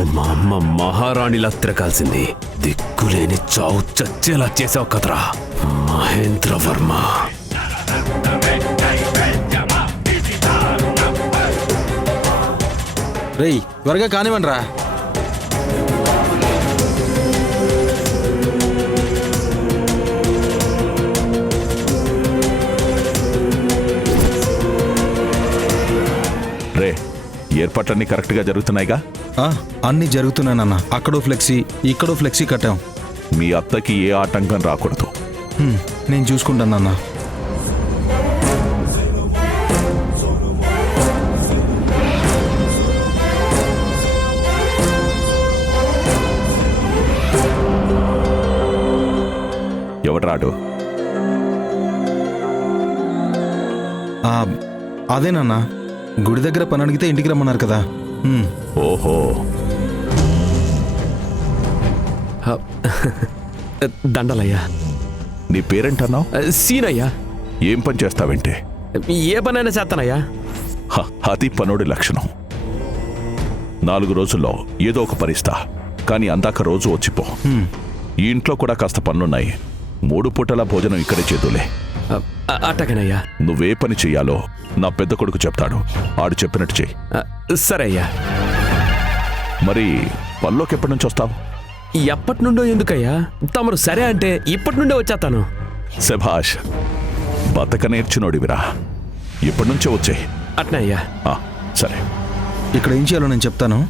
ఇంట్లో మా అమ్మ మహారాణిలా తిరగాల్సింది దిక్కులేని చావు చచ్చేలా చేసావు కదరా మహేంద్ర వర్మ. రేయ్ త్వరగా కానివ్వండి రా. రే ఏర్పాట్లన్నీ కరెక్ట్గా జరుగుతున్నాయిగా? అన్నీ జరుగుతున్నానన్న. అక్కడో ఫ్లెక్సీ ఇక్కడో ఫ్లెక్సీ కట్టాం. మీ అత్తకి ఏ ఆటంకం రాకూడదు. నేను చూసుకుంటానన్నా. ఎవడ్రాడు? అదేనన్నా, గుడి దగ్గర పని అడిగితే ఇంటికి రమ్మన్నారు కదా. ఓహో, దండలయ్యా. నీ పేరేంటన్నావు? సీనయ్యా. ఏం పని చేస్తావేంటి? ఏ పనైనా చేస్తానయ్యా. అది పనోడి లక్షణం. 4 రోజుల్లో ఏదో ఒక పరిస్తా, కానీ అందాక రోజు వచ్చిపో. ఈ ఇంట్లో కూడా కాస్త పనులున్నాయి. 3 పూటల భోజనం ఇక్కడే చేతులే. అట్టగనయ్యా. నువ్వే పని చెయ్యాలో నా పెద్ద కొడుకు చెప్తాడు. ఆడు చెప్పినట్టు చెయ్యి. సరే అయ్యా. మరి పనిలోకి ఎప్పటి నుంచి వస్తావు? ఎప్పటి నుండో ఎందుకయ్యా? తమరు సరే అంటే ఇప్పటి నుండే వచ్చేస్తాను. శభాష్, బతక నేర్చినోడివిరా. ఇప్పటి నుంచే వచ్చాయి. అట్నే అయ్యా. సరే, ఇక్కడ ఏం చేయాలో నేను చెప్తాను.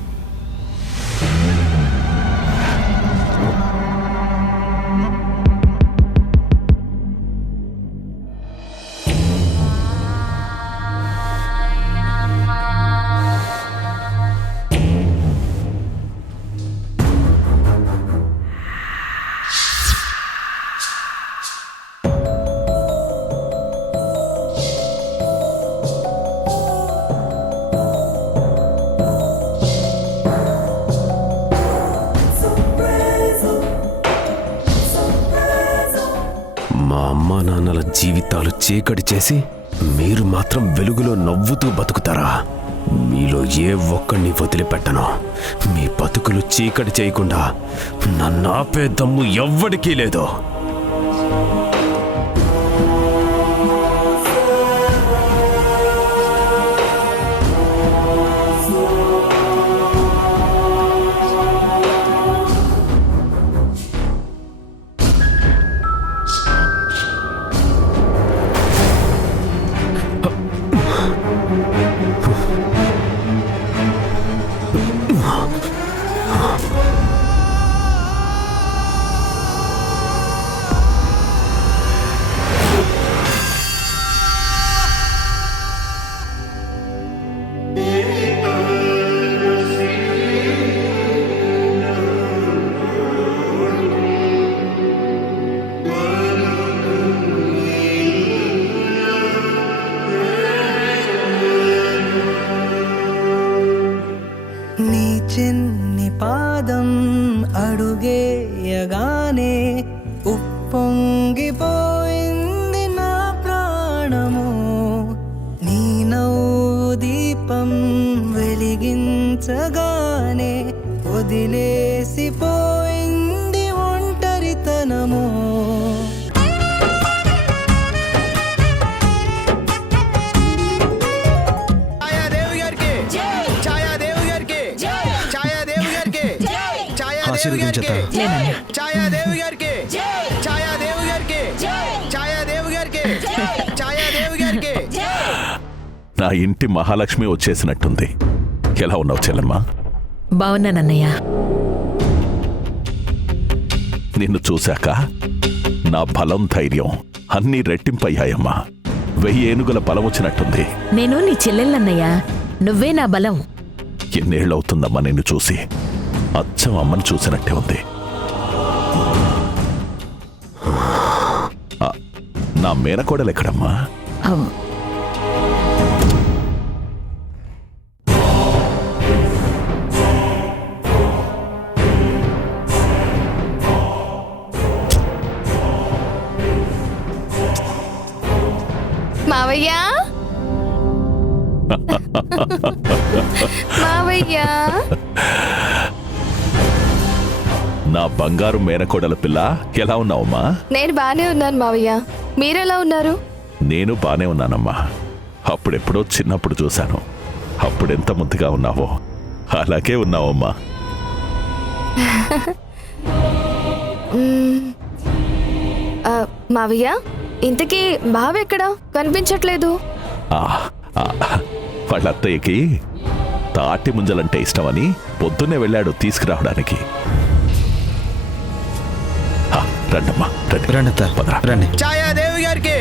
మా అమ్మా నాన్నల జీవితాలు చీకటి చేసి మీరు మాత్రం వెలుగులో నవ్వుతూ బతుకుతారా? మీలో ఏ ఒక్కడిని వదిలిపెట్టను. మీ బతుకులు చీకటి చేయకుండా నన్ను ఆపే దమ్ము ఎవ్వడికీ లేదు. చిన్ని పాదం అడుగేయగానే ఉప్పొంగిపోయింది నా ప్రాణము. నీ నవ్వు దీపం వెలిగించగానే వదిలేసిపోయింది ఒంటరితనము. నా ఇంటి మహాలక్ష్మి వచ్చేసినట్టుంది. ఎలా ఉన్నావు చెల్లెమ్మా? బావున్నానన్నయ్య. నిన్ను చూశాక నా బలం ధైర్యం అన్నీ రెట్టింపయ్యాయమ్మా. 1000 ఏనుగుల బలం వచ్చినట్టుంది. నేను నీ చెల్లెళ్ళన్నయ్య, నువ్వే నా బలం. ఎన్నేళ్ళవుతుందమ్మా నిన్ను చూసి? అచ్చం అమ్మని చూసినట్టే ఉంది. నా మేనకోడలు ఎక్కడమ్మా? మావయ్య మావయ్య నా బంగారు మేనకోడల పిల్ల, ఎలా ఉన్నావమ్మా? నేను బానే ఉన్నాను మావయ్య. మీరెలా ఉన్నారు? నేను బానే ఉన్నానమ్మా. అప్పుడెప్పుడో చిన్నప్పుడు చూశాను. అప్పుడెంత ముద్దుగా ఉన్నావో అలాగే ఉన్నావమ్మా. మావయ్య, ఇంతకీ బావ ఎక్కడా కనిపించట్లేదు? ఆ, ఆ, వాళ్ళ అత్తయ్యకి తాటి ముంజలంటే ఇష్టమని పొద్దున్నే వెళ్ళాడు తీసుకురావడానికి. ఆ, రండమ్మా రండి. రండి పదరా. రండి. ఛాయాదేవి గారికి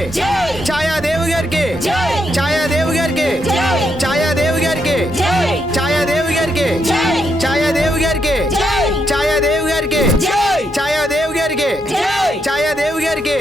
ఛాయాదేవి గారికి ఛాయాదేవి గారికి ఛాయాదేవి గారికి ఛాయాదేవి గారికి ఛాయాదేవి గారికి ఛాయాదేవి గారికి ఛాయాదేవి గారికి ఛాయాదేవి గారికి.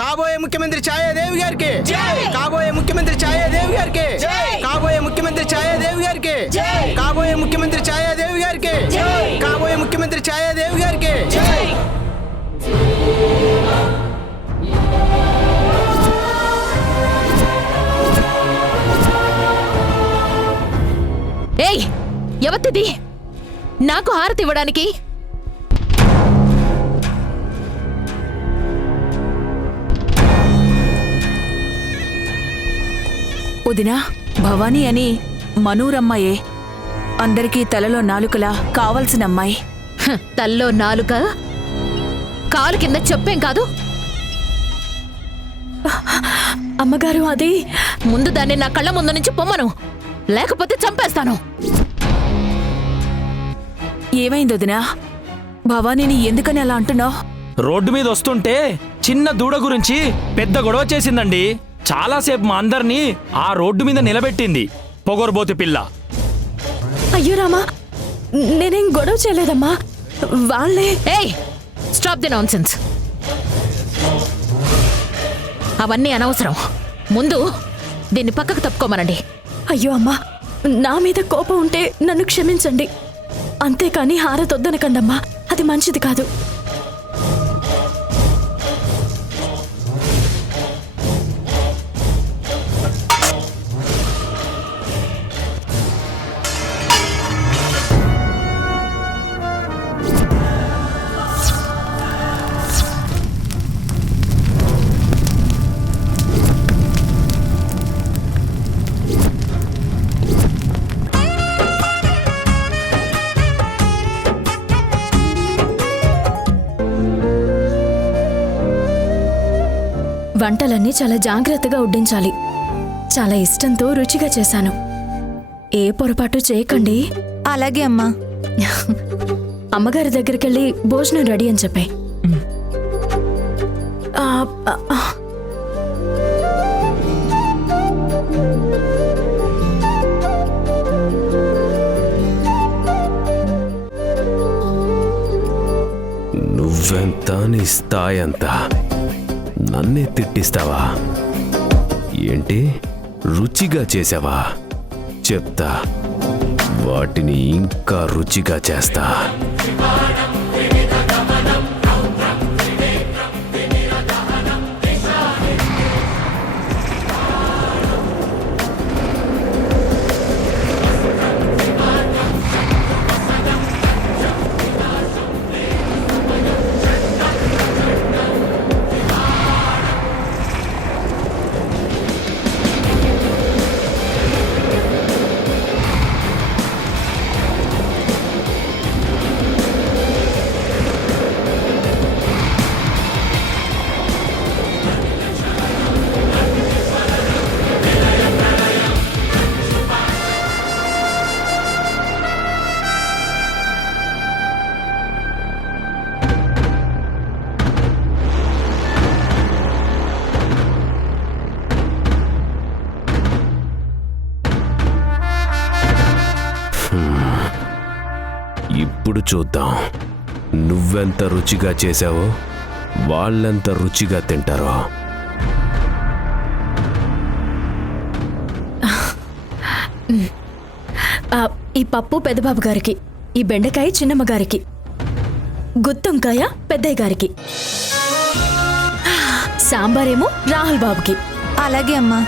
కాబోయే ముఖ్యమంత్రి ఛాయాదేవి గారికి కాబోయే ముఖ్యమంత్రి ఛాయాదేవి గారికి కాబోయే ముఖ్యమంత్రి ఛాయాదేవి గారికి కాబోయే ముఖ్యమంత్రి ఛాయాదేవి గారికి కాబోయే ముఖ్యమంత్రి ఛాయాదేవి గారికి. ఏయ్, ఎవరిది నాకు హారతి ఇవ్వడానికి? వదినా, భవానీ అని మనూరమ్మాయే. అందరికీ తలలో నాలుకలా కావలసిన అమ్మాయి. తల్లో నాలుక, కాలు కింద చెప్పేం కాదు. అమ్మగారు, అది ముందు దాన్ని నా కళ్ళ ముందు నుంచి పొమ్మను, లేకపోతే చంపేస్తాను. ఏమైంది వదినా? భవానీని ఎందుకని అలా అంటున్నావు? రోడ్డు మీద వస్తుంటే చిన్న దూడ గురించి పెద్ద గొడవ చేసిందండి. చాలాసేపు మా అందరినీ ఆ రోడ్డు మీద నిలబెట్టింది పొగరుబోతు పిల్ల. అయ్యో రామా, నేనేం గొడవ చేయలేదమ్మా. వాళ్ళే. ఏయ్, స్టాప్ ది నాన్సెన్స్. అవన్నీ అనవసరం. ముందు దీన్ని పక్కకు తప్పుకోమనండి. అయ్యో అమ్మా, నా మీద కోపం ఉంటే నన్ను క్షమించండి. అంతేకాని హారతొద్దనకండమ్మా, అది మంచిది కాదు. వంటలన్నీ చాలా జాగ్రత్తగా వడ్డించాలి. చాలా ఇష్టంతో రుచిగా చేశాను. ఏ పొరపాటు చేయకండి. అలాగే అమ్మా. అమ్మగారి దగ్గరికెళ్ళి భోజనం రెడీ అని చెప్పే. నువ్వెంత, నీ స్థాయి ఎంత? నన్నే తిట్టిస్తావా ఏంటి? రుచిగా చేసావా? చెప్తా, వాటిని ఇంకా రుచిగా చేస్తా. ఇప్పుడు చూద్దాం, నువ్వెంత రుచిగా చేశావో వాళ్ళెంత రుచిగా తింటారో. ఈ పప్పు పెద్దబాబు గారికి, ఈ బెండకాయ చిన్నమ్మ గారికి, గుత్తొంకాయ పెద్దయ్య గారికి, సాంబారేమో రాహుల్ బాబుకి. అలాగే అమ్మా.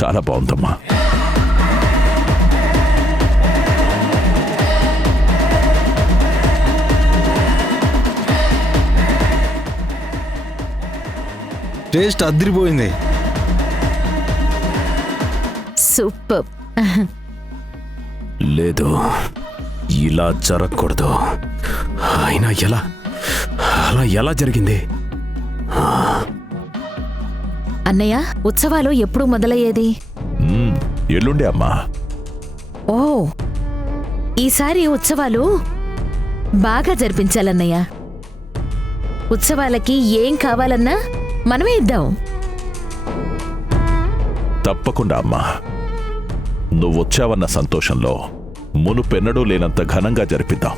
చాలా బాగుందమ్మా. టేస్ట్ అదిరిపోయింది. సూపర్. లేదు, ఇలా జరగకూడదు. అయినా అలా ఎలా జరిగింది? అన్నయ్య, ఉత్సవాలు ఎప్పుడు మొదలయ్యేది? ఎల్లుండే అమ్మా. ఓ, ఈసారి ఉత్సవాలు బాగా జరిపించాలన్నయ్య. ఉత్సవాలకి ఏం కావాలన్నా మనమే ఇద్దాం. తప్పకుండా అమ్మా. నువ్వొచ్చావన్న సంతోషంలో మునుపెన్నడూ లేనంత ఘనంగా జరిపిద్దాం.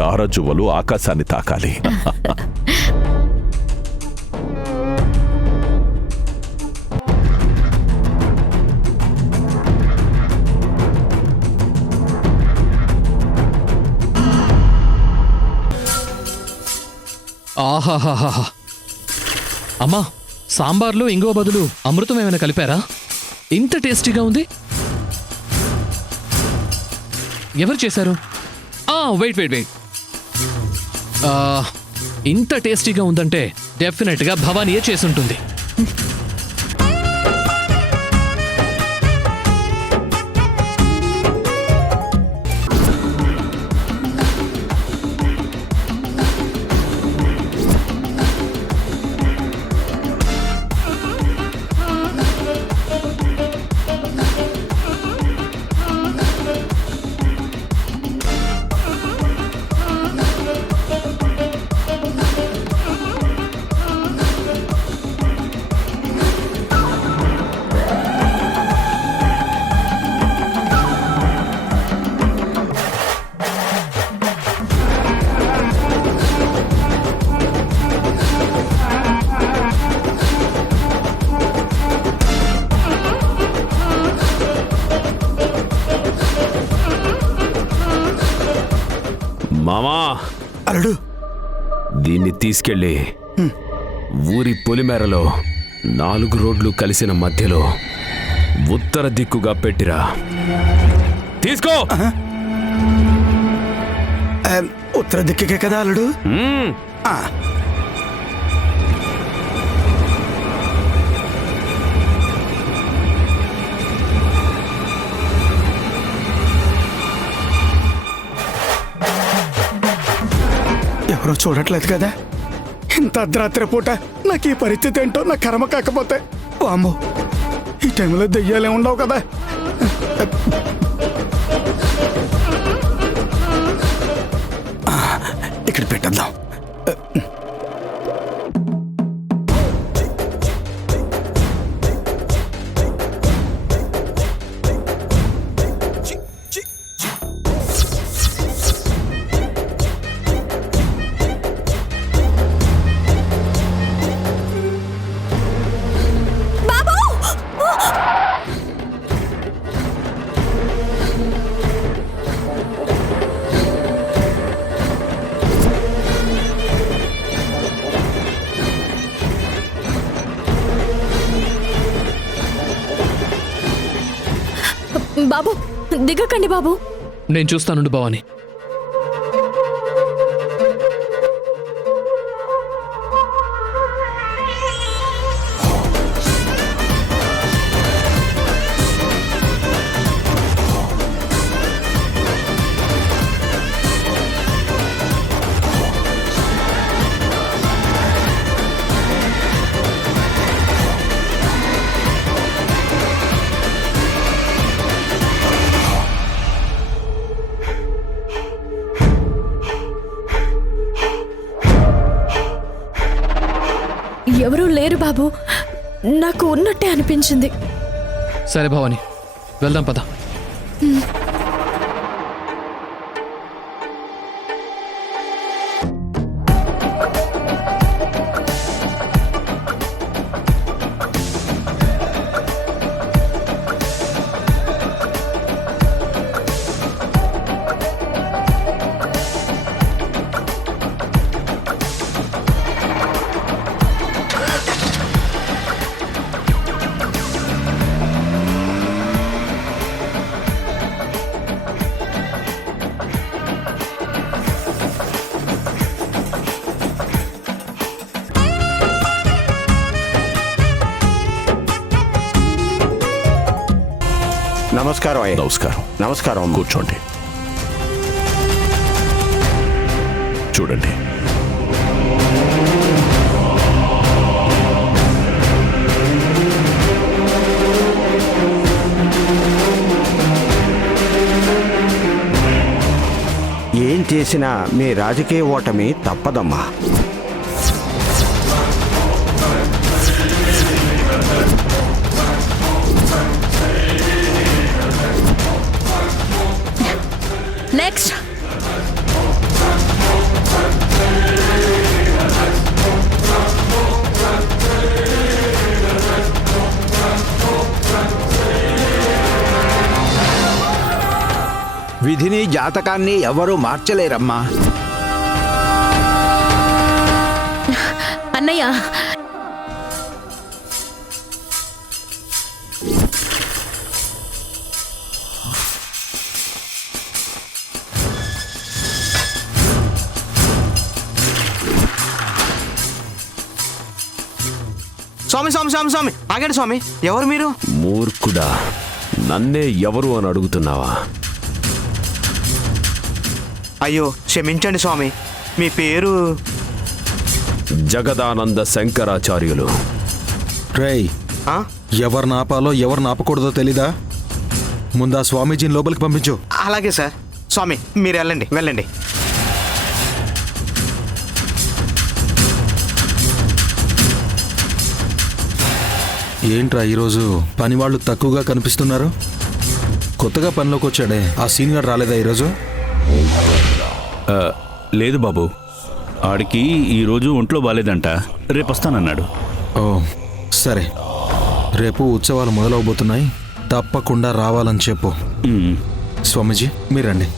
తారజువ్వలు ఆకాశాన్ని తాకాలి. ఆహాహాహా. అమ్మా, సాంబార్లో ఇంగువ బదులు అమృతం ఏమైనా కలిపారా? ఇంత టేస్టీగా ఉంది. ఎవరు చేశారు? వెయిట్ వెయిట్ వెయిట్ ఇంత టేస్టీగా ఉందంటే డెఫినెట్గా భవానీయే చేసుంటుంది. మామా, అల్లుడు, దీన్ని తీసుకెళ్ళి ఊరి పొలిమేరలో 4 రోడ్లు కలిసిన మధ్యలో ఉత్తర దిక్కుగా పెట్టిరా. తీసుకో. ఉత్తర దిక్కుకే కదా అల్లుడు? ఎవరో చూడట్లేదు కదా? ఇంత అర్ధరాత్రి పూట నాకు ఈ పరిస్థితి ఏంటో నా కర్మ కాకపోతే. వామ్మో, ఈ టైంలో దెయ్యాలే ఉండవు కదా. ఇక్కడ పెట్టేద్దాం. బాబు, దిగకండి బాబు. నేను చూస్తానుండు భవాని. ఎవరూ లేరు బాబు. నాకు ఉన్నట్టే అనిపించింది. సరే భవాని, వెళ్దాం పద. నమస్కారం అయ్యా. నమస్కారం. నమస్కారం. కూర్చోండి. చూడండి, ఏం చేసినా మీ రాజకీయ ఓటమి తప్పదమ్మా. నెక్స్ట్. విధిని జాతకాన్ని ఎవరూ మార్చలేరమ్మా. అన్నయ్య, స్వామి స్వామి స్వామి స్వామి ఆగండి స్వామి. ఎవరు మీరు? మూర్ఖుడా, నన్నే ఎవరు అని అడుగుతున్నావా? అయ్యో క్షమించండి స్వామి, మీ పేరు? జగదానంద శంకరాచార్యులు. రేయ్, ఆ? ఎవరిని ఆపాలో ఎవరిని ఆపకూడదో తెలీదా? ముందా స్వామీజీని లోపలికి పంపించు. అలాగే సార్. స్వామి మీరు వెళ్ళండి, వెళ్ళండి. ఏంట్రా ఈరోజు పని వాళ్ళు తక్కువగా కనిపిస్తున్నారు? కొత్తగా పనిలోకి వచ్చాడే ఆ సీనియర్ రాలేదా ఈరోజు? లేదు బాబు, ఆడికి ఈరోజు ఒంట్లో బాలేదంట, రేపు వస్తానన్నాడు. ఓ సరే, రేపు ఉత్సవాలు మొదలవబోతున్నాయి, తప్పకుండా రావాలని చెప్పు. స్వామీజీ మీరండి.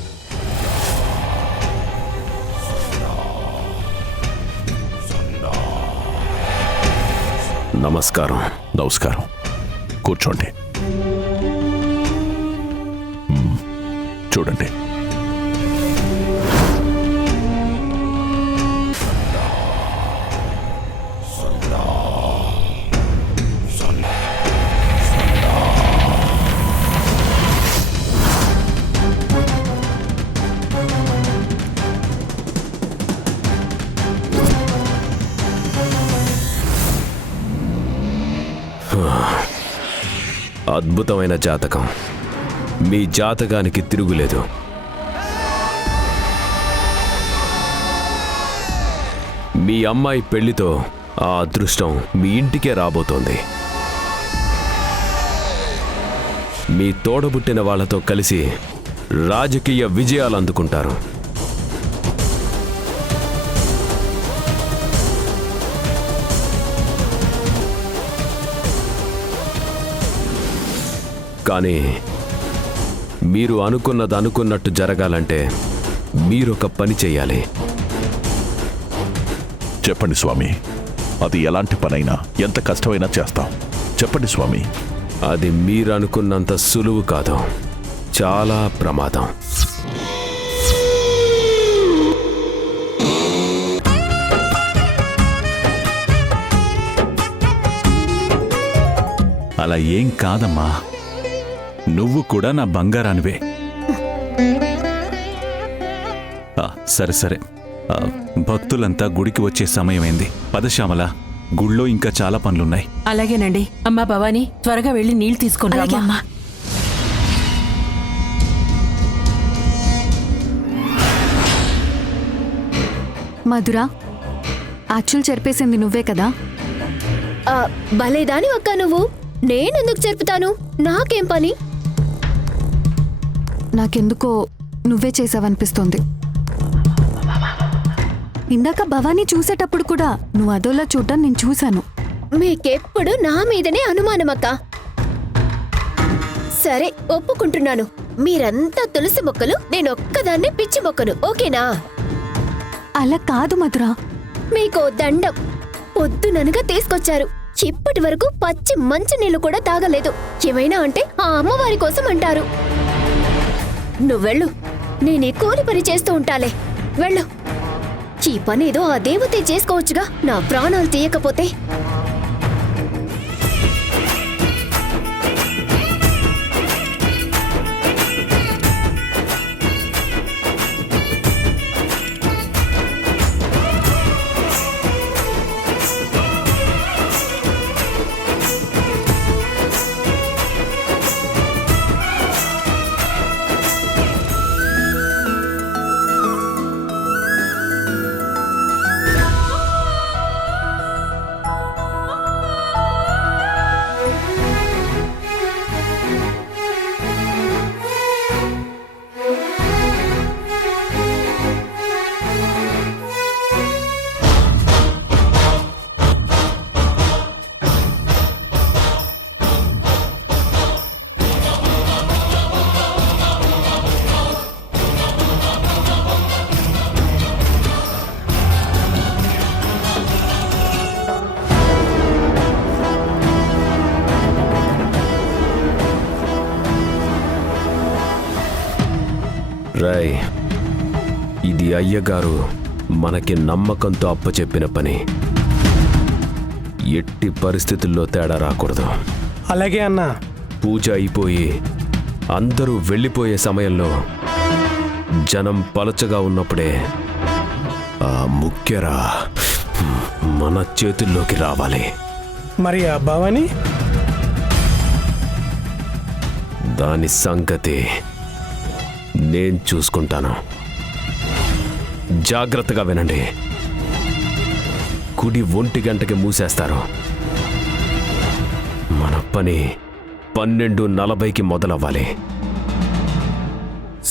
నమస్కారం. నమస్కారం. కూర్చోండి. చూడండి, అద్భుతమైన జాతకం. మీ జాతకానికి తిరుగులేదు. మీ అమ్మాయి పెళ్లితో ఆ అదృష్టం మీ ఇంటికే రాబోతోంది. మీ తోడబుట్టిన వాళ్ళతో కలిసి రాజకీయ విజయాలు అందుకుంటారు. కానీ మీరు అనుకున్నది అనుకున్నట్టు జరగాలంటే మీరొక పని చేయాలి. చెప్పండి స్వామి. అది ఎలాంటి పనైనా, ఎంత కష్టమైనా చేస్తాం. చెప్పండి స్వామి. అది మీరు అనుకున్నంత సులువు కాదు, చాలా ప్రమాదం. అలా ఏం కాదమ్మా, నువ్వు కూడా నా బంగారానివే. సరే సరే, భక్తులంతా గుడికి వచ్చే సమయమైంది. పదశ్యామల, గుళ్ళో ఇంకా చాలా పనులున్నాయి. అలాగేనండి. అమ్మా భవానీ, త్వరగా వెళ్ళి నీళ్లు తీసుకుని రా అమ్మా. మధురా, యాక్చువల్ చెరిపేసింది నువ్వే కదా? భలేదాని అక్క నువ్వు. నేనెందుకు చెరుపుతాను? నాకేం పని? నాకెందుకో నువ్వే చేసావనిపిస్తోంది. ఇందాక భవానీ చూసేటప్పుడు కూడా నువ్వు అదోలా చూడటం నేను చూశాను. మీకెప్పుడు నా మీదనే అనుమానమక్క. సరే ఒప్పుకుంటున్నాను, మీరంతా తులసి మొక్కలు, నేనొక్కదాన్నే పిచ్చి మొక్కను. ఓకేనా? అలా కాదు మధురా. మీకో దండం. పొద్దుననగా తీసుకొచ్చారు, ఇప్పటి వరకు పచ్చి మంచినీళ్ళు కూడా తాగలేదు. ఏమైనా అంటే ఆ అమ్మవారి కోసం అంటారు. నువ్వెళ్ళు, నేనే కూలి పని చేస్తూ ఉంటాలే. వెళ్ళు. ఈ పనేదో ఆ దేవతే చేసుకోవచ్చుగా, నా ప్రాణాలు తీయకపోతే. రాయ్, ఇది అయ్యగారు మనకి నమ్మకంతో అప్పచెప్పిన పని. ఎట్టి పరిస్థితుల్లో తేడా రాకూడదు. అలాగే అన్నా. పూజ అయిపోయి అందరూ వెళ్ళిపోయే సమయంలో జనం పలచగా ఉన్నప్పుడే ఆ ముక్కెర మన చేతుల్లోకి రావాలి. మరి ఆ భవానీ? దాని సంగతి నేను చూసుకుంటాను. జాగ్రత్తగా వినండి. కుడి 1 గంటకి మూసేస్తారు. మన పని 12:40కి మొదలవ్వాలి.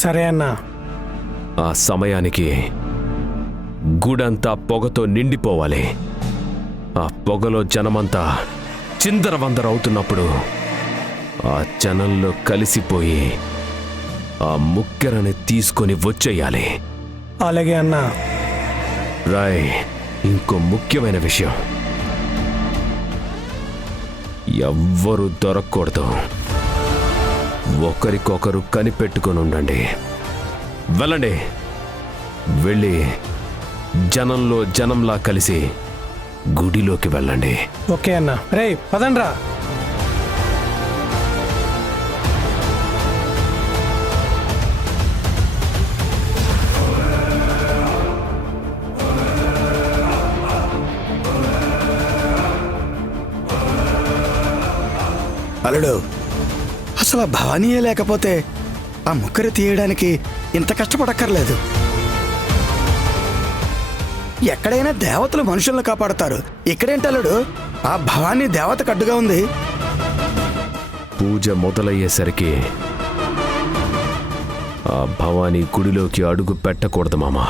సరే అన్నా. ఆ సమయానికి గుడంతా పొగతో నిండిపోవాలి. ఆ పొగలో జనమంతా చిందరవందరవుతున్నప్పుడు ఆ జనంలో కలిసిపోయి ఆ ముక్కెరని తీసుకొని వచ్చేయాలి. అలాగే అన్నా. రాయ్, ఇంకో ముఖ్యమైన విషయం, ఎవ్వరూ దొరకకూడదు. ఒకరికొకరు కనిపెట్టుకొని ఉండండి. వెళ్ళండి. వెళ్ళి జనంలో జనంలా కలిసి గుడిలోకి వెళ్ళండి. ఓకే అన్నా. రే పదండ్రా. అల్లుడు, అసలు ఆ భవానీయే లేకపోతే ఆ ముక్కరు తీయడానికి ఇంత కష్టపడక్కర్లేదు. ఎక్కడైనా దేవతలు మనుషులను కాపాడతారు, ఇక్కడేంటి అల్లుడు ఆ భవానీ దేవతకు అడ్డుగా ఉంది? పూజ మొదలయ్యేసరికి ఆ భవానీ గుడిలోకి అడుగు పెట్టకూడదు మామా.